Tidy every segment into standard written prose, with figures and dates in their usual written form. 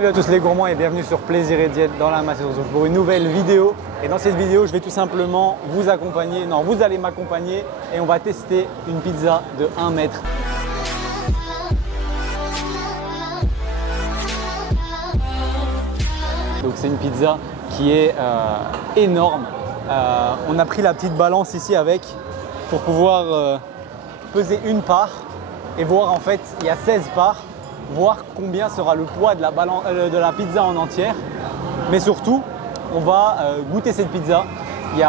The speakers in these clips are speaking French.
Salut à tous les gourmands et bienvenue sur Plaisir et Diète dans la masse pour une nouvelle vidéo. Et dans cette vidéo, je vais tout simplement vous accompagner, non, vous allez m'accompagner et on va tester une pizza de 1 mètre. Donc c'est une pizza qui est énorme. On a pris la petite balance ici avec pour pouvoir peser une part et voir en fait, il y a 16 parts. Voir combien sera le poids de la pizza en entière. Mais surtout, on va goûter cette pizza. Elle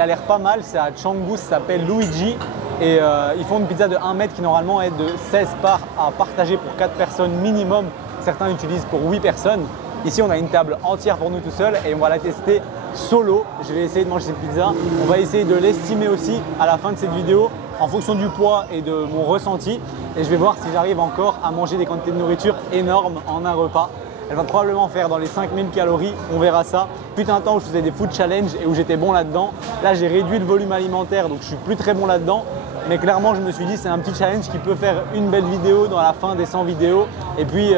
a l'air pas mal, c'est à Canggu, ça s'appelle Luigi. Et ils font une pizza de 1 mètre qui normalement est de 16 parts à partager pour 4 personnes minimum. Certains utilisent pour 8 personnes. Ici, on a une table entière pour nous tout seuls et on va la tester solo. Je vais essayer de manger cette pizza. On va essayer de l'estimer aussi à la fin de cette vidéo en fonction du poids et de mon ressenti. Et je vais voir si j'arrive encore à manger des quantités de nourriture énormes en un repas. Elle va probablement faire dans les 5000 calories, on verra ça. Fut un temps où je faisais des food challenge et où j'étais bon là-dedans. Là, j'ai réduit le volume alimentaire, donc je suis plus très bon là-dedans. Mais clairement, je me suis dit, c'est un petit challenge qui peut faire une belle vidéo dans la fin des 100 vidéos. Et puis,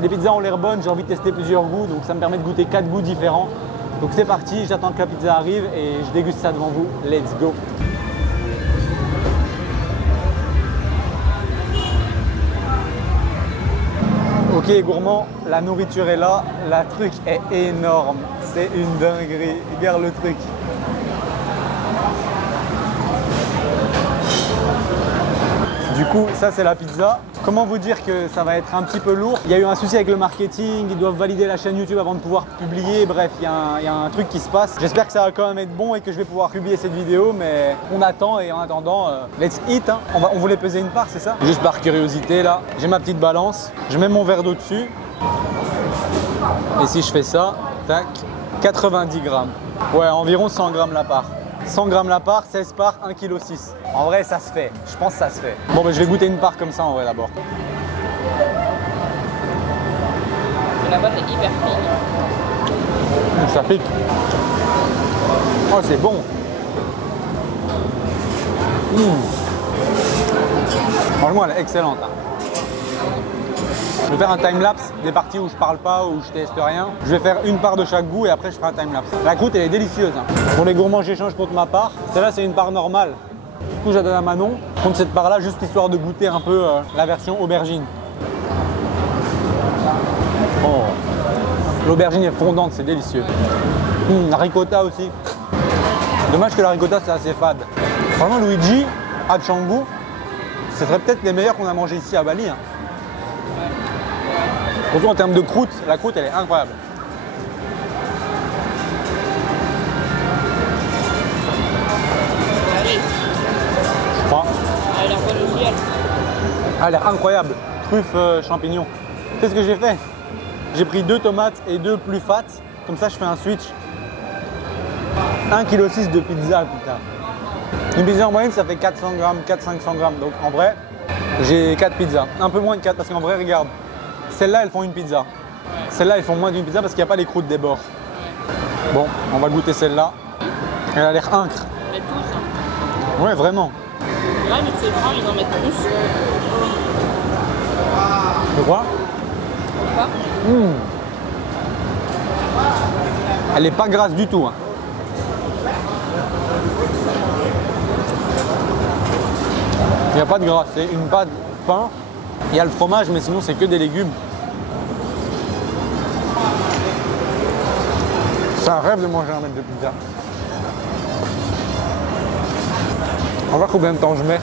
les pizzas ont l'air bonnes, j'ai envie de tester plusieurs goûts, donc ça me permet de goûter 4 goûts différents. Donc c'est parti, j'attends que la pizza arrive et je déguste ça devant vous. Let's go! Ok gourmand, la nourriture est là, la truc est énorme, c'est une dinguerie, regarde le truc. Du coup, ça c'est la pizza. Comment vous dire que ça va être un petit peu lourd? Il y a eu un souci avec le marketing, ils doivent valider la chaîne YouTube avant de pouvoir publier. Bref, il y a un truc qui se passe. J'espère que ça va quand même être bon et que je vais pouvoir publier cette vidéo, mais on attend et en attendant, let's eat. Hein. On voulait peser une part, c'est ça? Juste par curiosité là, j'ai ma petite balance, je mets mon verre d'eau dessus. Et si je fais ça, tac, 90 grammes. Ouais, environ 100 grammes la part. 100 grammes la part, 16 parts, 1,6 kg. En vrai, ça se fait. Je pense que ça se fait. Bon, ben, je vais goûter une part comme ça en vrai d'abord. La pâte est hyper fine. Ça pique. Oh, c'est bon. Franchement, elle est excellente. Hein. Je vais faire un time-lapse des parties où je parle pas, où je teste rien. Je vais faire une part de chaque goût et après je ferai un time-lapse. La croûte elle est délicieuse. Hein. Pour les gourmands, j'échange contre ma part. Celle-là c'est une part normale. Du coup je la donne à Manon. Contre cette part-là, juste histoire de goûter un peu la version aubergine. Oh. L'aubergine est fondante, c'est délicieux. La ricotta aussi. Dommage que la ricotta c'est assez fade. Vraiment Luigi à Canggu, ce serait peut-être les meilleurs qu'on a mangé ici à Bali. Hein. Surtout en termes de croûte, la croûte elle est incroyable. Je crois. Elle a l'air bonne aussi, elle. Elle a l'air incroyable. Truffe champignons. Tu sais ce que j'ai fait? J'ai pris 2 tomates et 2 plus fat. Comme ça je fais un switch. 1,6 kg de pizza, putain. Une pizza en moyenne ça fait 400 grammes, 400-500 grammes. Donc en vrai, j'ai 4 pizzas. Un peu moins de 4 parce qu'en vrai, regarde. Celles-là, elles font une pizza. Celles-là, elles font moins d'une pizza parce qu'il n'y a pas les croûtes des bords. Bon, on va goûter celle-là. Elle a l'air incre. Ils mettent tous. Hein. Ouais, vraiment. Là, mais c'est grand, ils en mettent plus. Tu crois? Pas. Elle n'est pas grasse du tout. Hein. Il n'y a pas de gras, c'est une pâte pain. Il y a le fromage, mais sinon c'est que des légumes. C'est un rêve de manger un mètre de pizza. On va voir combien de temps je mets.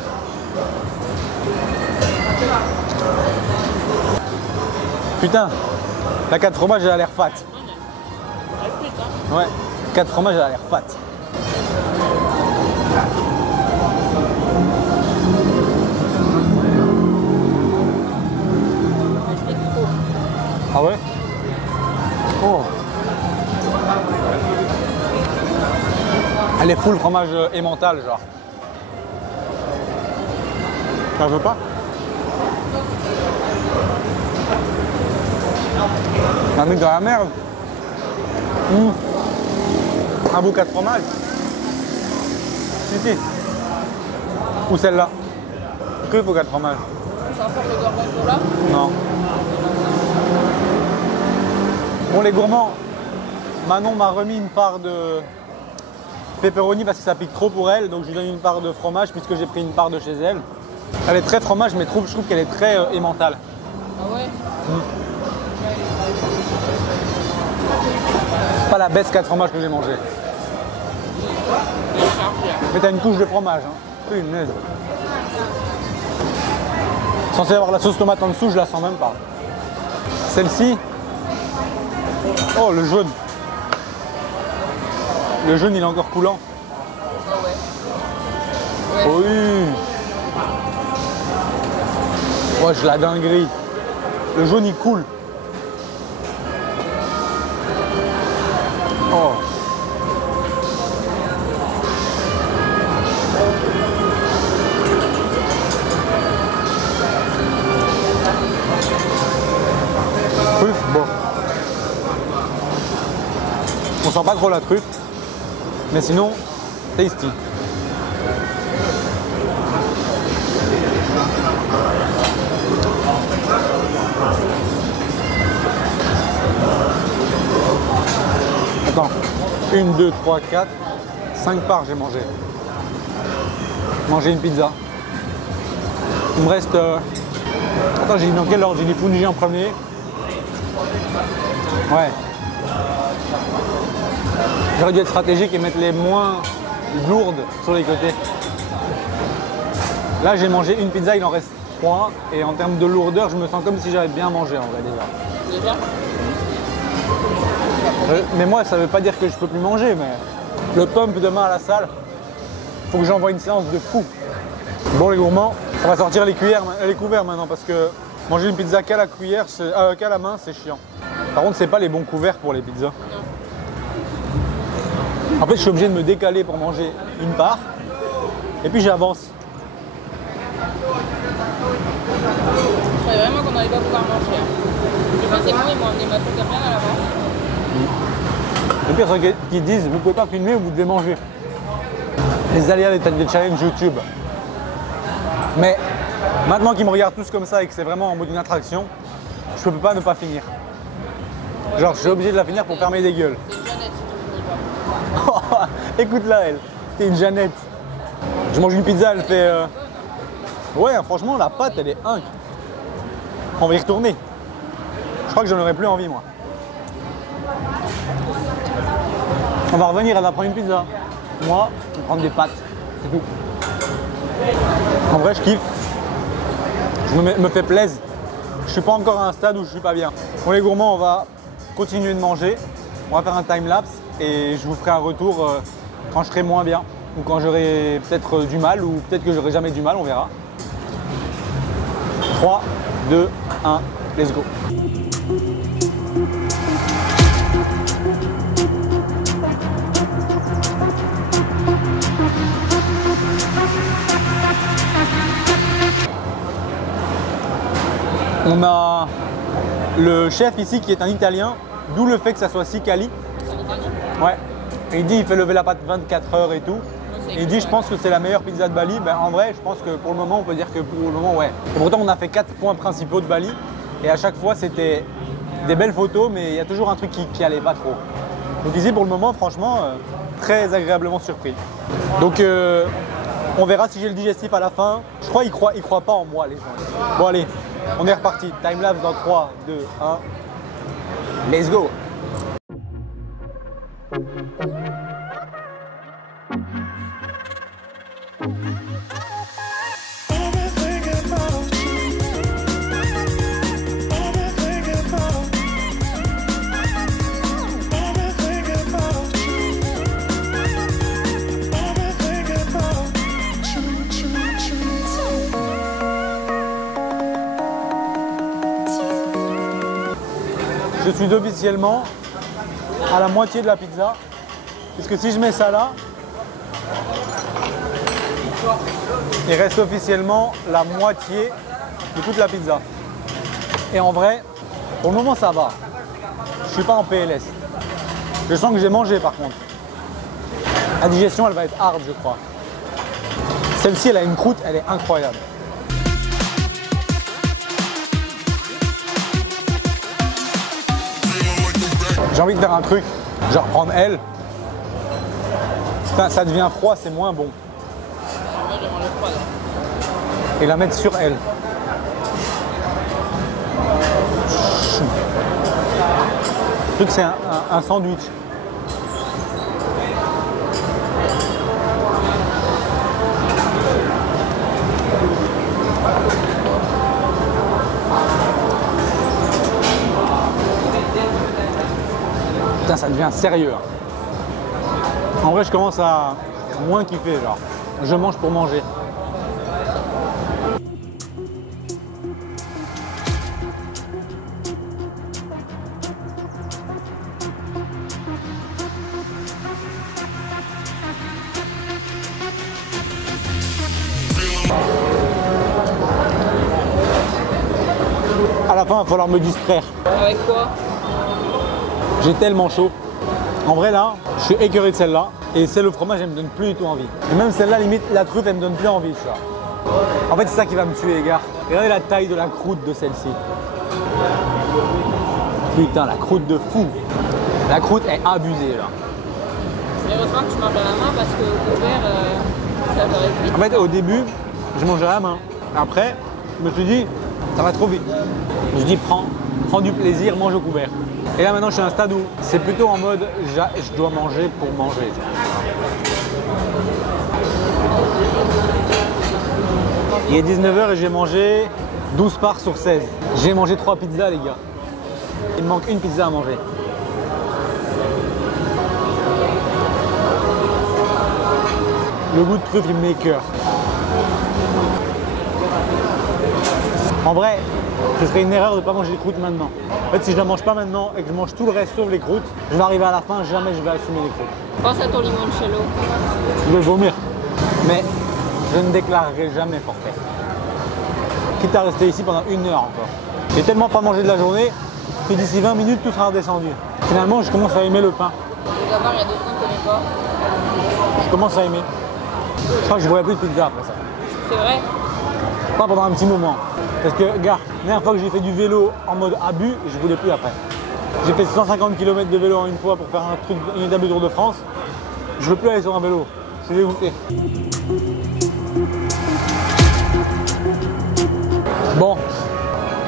Putain, la 4 fromages elle a l'air fat. Ouais, 4 fromages elle a l'air fat. Ah ouais? Oh. Elle est full fromage emmental genre. Ça veut pas? Un truc dans la merde. Un beau 4 fromages. Si. Ou celle-là. Que faut 4 fromages. C'est encore le gorgonzola? Non. Bon les gourmands, Manon m'a remis une part de pepperoni parce que ça pique trop pour elle, donc je lui donne une part de fromage puisque j'ai pris une part de chez elle. Elle est très fromage, mais je trouve qu'elle est très emmentale. Ah ouais. Pas la baisse 4 fromages que j'ai mangé. Mais t'as une couche de fromage, hein. Punaise. Censé avoir la sauce tomate en dessous, je la sens même pas. Celle-ci, oh le jaune. Le jaune il est encore coulant. Ah ouais. Oui. Oh, je la dinguerie. Le jaune il coule. Oh. Truffe, bon. On sent pas trop la truffe, mais sinon, tasty. Attends, 1, 2, 3, 4, 5 parts j'ai mangé. Manger une pizza. Il me reste... Attends, j'ai dit dans quel ordre? J'ai dit Fungi en premier. Ouais. J'aurais dû être stratégique et mettre les moins lourdes sur les côtés. Là, j'ai mangé une pizza, il en reste 3. Et en termes de lourdeur, je me sens comme si j'avais bien mangé en vrai déjà. Déjà? Mais moi, ça veut pas dire que je peux plus manger, mais le pump demain à la salle, faut que j'envoie une séance de fou. Bon les gourmands, ça va sortir les cuillères, les couverts maintenant parce que manger une pizza qu'à la cuillère, qu'à la main, c'est chiant. Par contre, c'est pas les bons couverts pour les pizzas. En fait, je suis obligé de me décaler pour manger une part, et puis j'avance. Je croyais vraiment qu'on n'allait pas pouvoir manger. Le passé moi, ils m'ont amené ma truc bien à l'avance. Le pire, c'est qu'ils disent vous pouvez pas filmer, vous devez manger. Les aléas des challenges YouTube. Mais maintenant qu'ils me regardent tous comme ça et que c'est vraiment en mode une attraction, je peux pas ne pas finir. Genre, je suis obligé de la finir pour fermer des gueules. C'est une Jeannette si tu finis pas. Écoute-la, elle. T'es une Jeannette. Je mange une pizza, elle fait... Ouais, franchement, la pâte, elle est inc. On va y retourner. Je crois que j'en aurais plus envie, moi. On va revenir, elle va prendre une pizza. Moi, je vais prendre des pâtes. C'est tout. En vrai, je kiffe. Je me fais plaisir. Je suis pas encore à un stade où je suis pas bien. Bon, les gourmands, on va continuer de manger. On va faire un time-lapse et je vous ferai un retour quand je serai moins bien. Ou quand j'aurai peut-être du mal, ou peut-être que j'aurai jamais du mal, on verra. 3, 2, 1, let's go. On a le chef ici qui est un Italien, d'où le fait que ça soit si quali. Ouais. Et il dit il fait lever la pâte 24 heures et tout. Et il dit je pense que c'est la meilleure pizza de Bali. Ben, en vrai, je pense que pour le moment, on peut dire que pour le moment, ouais. Et pourtant, on a fait 4 points principaux de Bali. Et à chaque fois, c'était des belles photos, mais il y a toujours un truc qui allait pas trop. Donc ici, pour le moment, franchement, très agréablement surpris. Donc, on verra si j'ai le digestif à la fin. Je crois qu'ils croient pas en moi, les gens. Bon, allez, on est reparti. Timelapse dans 3, 2, 1. Let's go! Je suis officiellement à la moitié de la pizza, puisque si je mets ça là, il reste officiellement la moitié de toute la pizza. Et en vrai, pour le moment ça va. Je suis pas en PLS. Je sens que j'ai mangé par contre. La digestion elle va être hard je crois. Celle-ci elle a une croûte, elle est incroyable. J'ai envie de faire un truc, genre prendre L. Putain, ça devient froid, c'est moins bon. Moi j'ai mangé froid là. Et la mettre sur elle. Le truc c'est un sandwich. Putain, ça devient sérieux. En vrai, je commence à moins kiffer, genre. Je mange pour manger. À la fin, il va falloir me distraire. Avec quoi? J'ai tellement chaud. En vrai, là, je suis écœuré de celle-là. Et celle au fromage, elle me donne plus du tout envie. Et même celle-là, limite, la truffe, elle me donne plus envie, tu vois. En fait, c'est ça qui va me tuer, les gars. Regardez la taille de la croûte de celle-ci. Putain, la croûte de fou. La croûte est abusée, là. Mais heureusement que tu manges à la main parce que au couvert, ça va vite. En fait, au début, je mangeais à la main. Après, je me suis dit, ça va trop vite. Je me suis dit, prends du plaisir, mange au couvert. Et là, maintenant, je suis à un stade où c'est plutôt en mode, je dois manger pour manger. Il est 19h et j'ai mangé 12 parts sur 16. J'ai mangé 3 pizzas, les gars. Il me manque une pizza à manger. Le goût de truffe, il m'écoeure. En vrai, ce serait une erreur de ne pas manger les croûtes maintenant. En fait, si je ne la mange pas maintenant et que je mange tout le reste sauf les croûtes, je vais arriver à la fin, jamais je vais assumer les croûtes. Pense à ton limoncello. Je vais vomir. Mais je ne déclarerai jamais forfait. Quitte à rester ici pendant 1 heure encore. J'ai tellement pas mangé de la journée que d'ici 20 minutes, tout sera redescendu. Finalement, je commence à aimer le pain. Les avoir, il y a 2 secondes, je connais pas. Je commence à aimer. Je crois que je ne voudrais plus de pizza après ça. C'est vrai? Pas pendant un petit moment. Parce que, gars, la dernière fois que j'ai fait du vélo en mode abus, je voulais plus après. J'ai fait 150 km de vélo en une fois pour faire un truc, une étape de Tour de France. Je veux plus aller sur un vélo. Je suis dégoûté. Bon,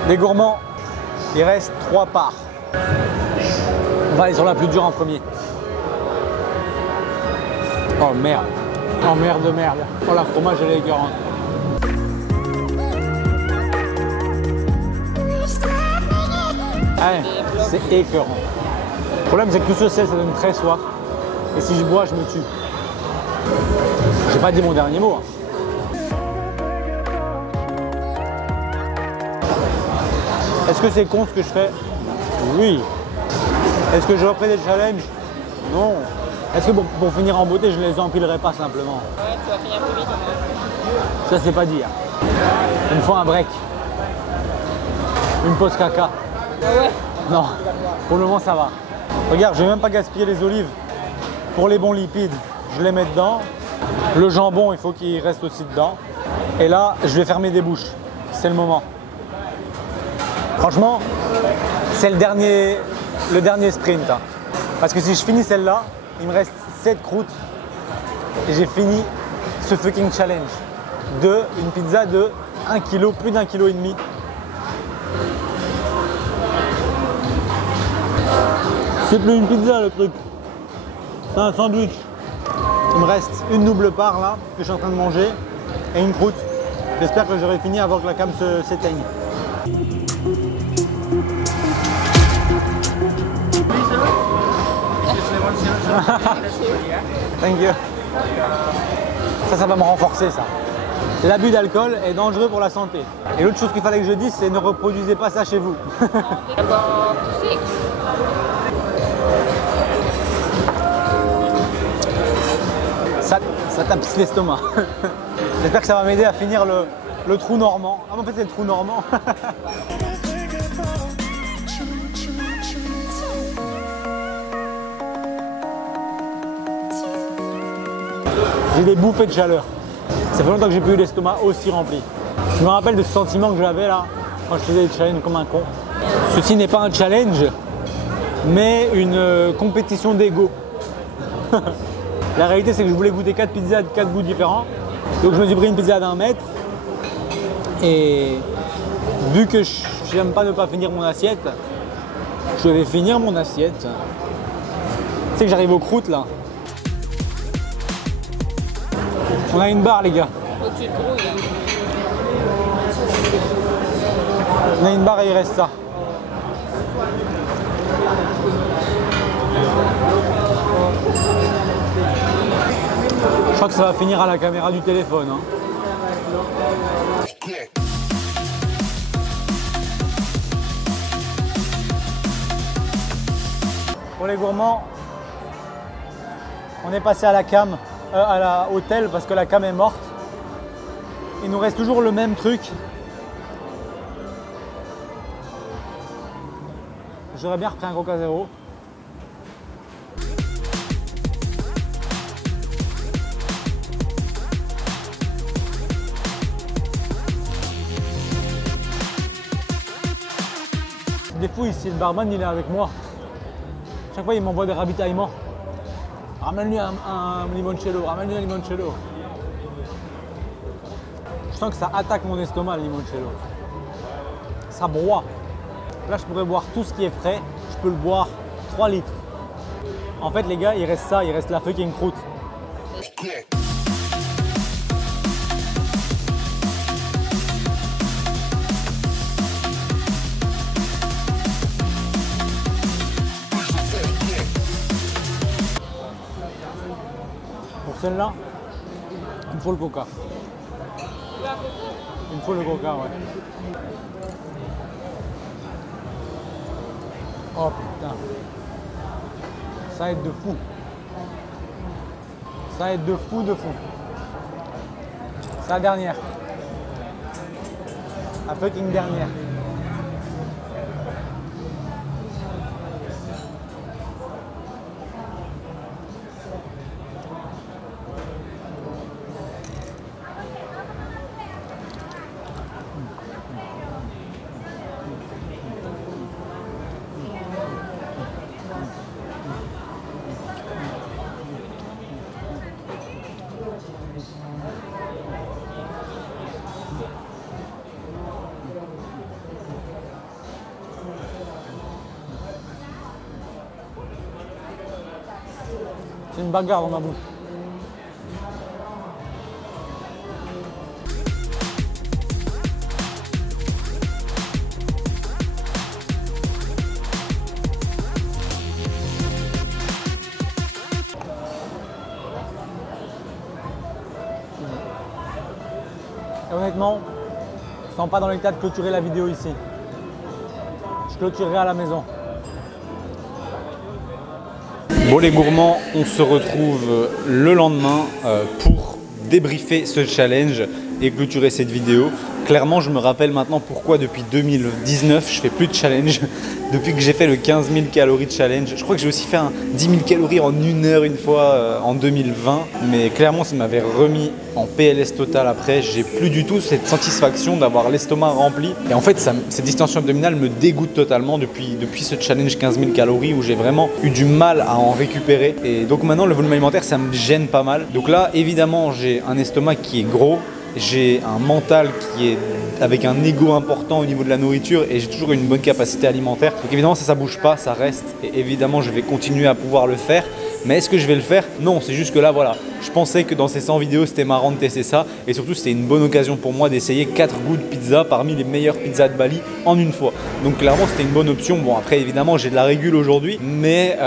les gourmands, il reste 3 parts. On va aller sur la plus dure en premier. Oh merde. Oh merde de merde. Oh la fromage elle est écœurante. Ouais, c'est écœurant. Le problème c'est que tout ce sel ça donne très soif. Et si je bois je me tue. J'ai pas dit mon dernier mot. Hein. Est-ce que c'est con ce que je fais? Oui. Est-ce que je referai des challenges? Non. Est-ce que pour finir en beauté je ne les empilerai pas simplement? Ouais, tu vas finir plus vite au moins. Ça c'est pas dire. Il me faut un break. Une pause caca. Ah ouais? Non, pour le moment ça va. Regarde, je vais même pas gaspiller les olives. Pour les bons lipides, je les mets dedans. Le jambon, il faut qu'il reste aussi dedans. Et là, je vais fermer des bouches. C'est le moment. Franchement, c'est le dernier sprint. Hein. Parce que si je finis celle-là, il me reste 7 croûtes. Et j'ai fini ce fucking challenge. Une pizza de 1 kg, plus d'1,5 kg. C'est plus une pizza le truc, c'est un sandwich. Il me reste une double part là que je suis en train de manger et une croûte. J'espère que j'aurai fini avant que la cam s'éteigne. Thank you. Ça va me renforcer ça. L'abus d'alcool est dangereux pour la santé. Et l'autre chose qu'il fallait que je dise, c'est ne reproduisez pas ça chez vous. Ça tape l'estomac. J'espère que ça va m'aider à finir le trou normand. Ah, mais en fait, c'est le trou normand. J'ai des bouffées de chaleur. Ça fait longtemps que j'ai plus eu l'estomac aussi rempli. Je me rappelle de ce sentiment que j'avais là quand je faisais des challenges comme un con. Ceci n'est pas un challenge, mais une compétition d'ego. La réalité, c'est que je voulais goûter 4 pizzas de 4 goûts différents. Donc je me suis pris une pizza d'1 mètre. Et vu que j'aime pas ne pas finir mon assiette, je vais finir mon assiette. Tu sais que j'arrive aux croûtes là. On a une barre les gars. Au-dessus de grouille. Hein. On a une barre et il reste ça. Je crois que ça va finir à la caméra du téléphone. Hein. Pour les gourmands, on est passé à la cam, à la hôtel parce que la cam est morte. Il nous reste toujours le même truc. J'aurais bien repris un Coca Zéro. Des fous ici, le barman il est avec moi. Chaque fois il m'envoie des ravitaillements. Ramène-lui un limoncello, ramène-lui un limoncello. Je sens que ça attaque mon estomac le limoncello. Ça broie. Là je pourrais boire tout ce qui est frais, je peux le boire 3 litres. En fait les gars, il reste ça, il reste la fucking croûte. Pour celle-là, il me faut le coca. Il me faut le coca, ouais. Oh putain. Ça aide de fou. Ça aide de fou, de fou. C'est la dernière. La fucking dernière. C'est une bagarre dans ma bouche. Et honnêtement, je ne sens pas dans l'état de clôturer la vidéo ici. Je clôturerai à la maison. Bon les gourmands, on se retrouve le lendemain pour débriefer ce challenge et clôturer cette vidéo. Clairement, je me rappelle maintenant pourquoi depuis 2019, je fais plus de challenge. Depuis que j'ai fait le 15 000 calories de challenge. Je crois que j'ai aussi fait un 10 000 calories en 1 heure une fois en 2020. Mais clairement, ça m'avait remis en PLS total après. J'ai plus du tout cette satisfaction d'avoir l'estomac rempli. Et en fait, cette distension abdominale me dégoûte totalement depuis ce challenge 15 000 calories où j'ai vraiment eu du mal à en récupérer. Et donc maintenant, le volume alimentaire, ça me gêne pas mal. Donc là, évidemment, j'ai un estomac qui est gros. J'ai un mental qui est avec un ego important au niveau de la nourriture et j'ai toujours une bonne capacité alimentaire. Donc évidemment ça bouge pas, ça reste et évidemment je vais continuer à pouvoir le faire. Mais est-ce que je vais le faire? Non, c'est juste que là voilà, je pensais que dans ces 100 vidéos c'était marrant de tester ça et surtout c'était une bonne occasion pour moi d'essayer 4 goûts de pizza parmi les meilleures pizzas de Bali en une fois. Donc clairement c'était une bonne option. Bon après évidemment j'ai de la régule aujourd'hui mais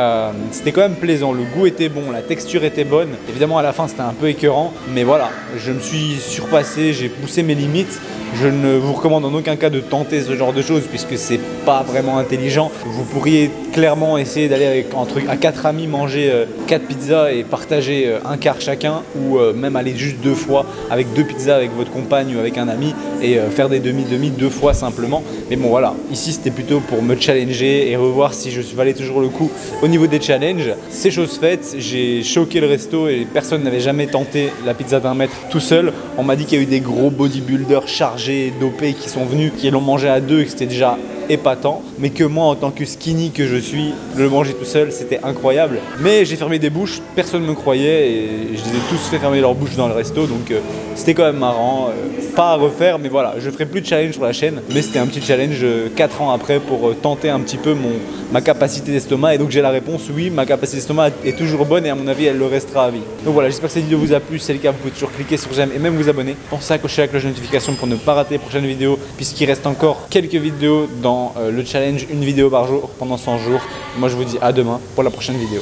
c'était quand même plaisant, le goût était bon, la texture était bonne. Évidemment à la fin c'était un peu écœurant mais voilà, je me suis surpassé, j'ai poussé mes limites. Je ne vous recommande en aucun cas de tenter ce genre de choses puisque c'est pas vraiment intelligent. Vous pourriez clairement essayer d'aller à 4 amis manger 4 pizzas et partager un quart chacun ou même aller juste 2 fois avec 2 pizzas avec votre compagne ou avec un ami et faire des demi-demi 2 fois simplement. Mais bon voilà, ici c'était plutôt pour me challenger et revoir si je valais toujours le coup au niveau des challenges. C'est chose faite, j'ai choqué le resto et personne n'avait jamais tenté la pizza d'1 mètre tout seul. On m'a dit qu'il y a eu des gros bodybuilders chargés, dopés qui sont venus, qui l'ont mangé à 2 et que c'était déjà épatant, mais que moi en tant que skinny que je suis, le manger tout seul c'était incroyable. Mais j'ai fermé des bouches, personne ne me croyait et je les ai tous fait fermer leurs bouches dans le resto, donc c'était quand même marrant. Pas à refaire, mais voilà, je ferai plus de challenge sur la chaîne, mais c'était un petit challenge 4 ans après pour tenter un petit peu ma capacité d'estomac. Et donc j'ai la réponse, oui, ma capacité d'estomac est toujours bonne et à mon avis elle le restera à vie. Donc voilà, j'espère que cette vidéo vous a plu. Si c'est le cas, vous pouvez toujours cliquer sur j'aime et même vous abonner. Pensez à cocher la cloche de notification pour ne pas rater les prochaines vidéos, puisqu'il reste encore quelques vidéos dans le challenge, une vidéo par jour pendant 100 jours. Moi je vous dis à demain pour la prochaine vidéo.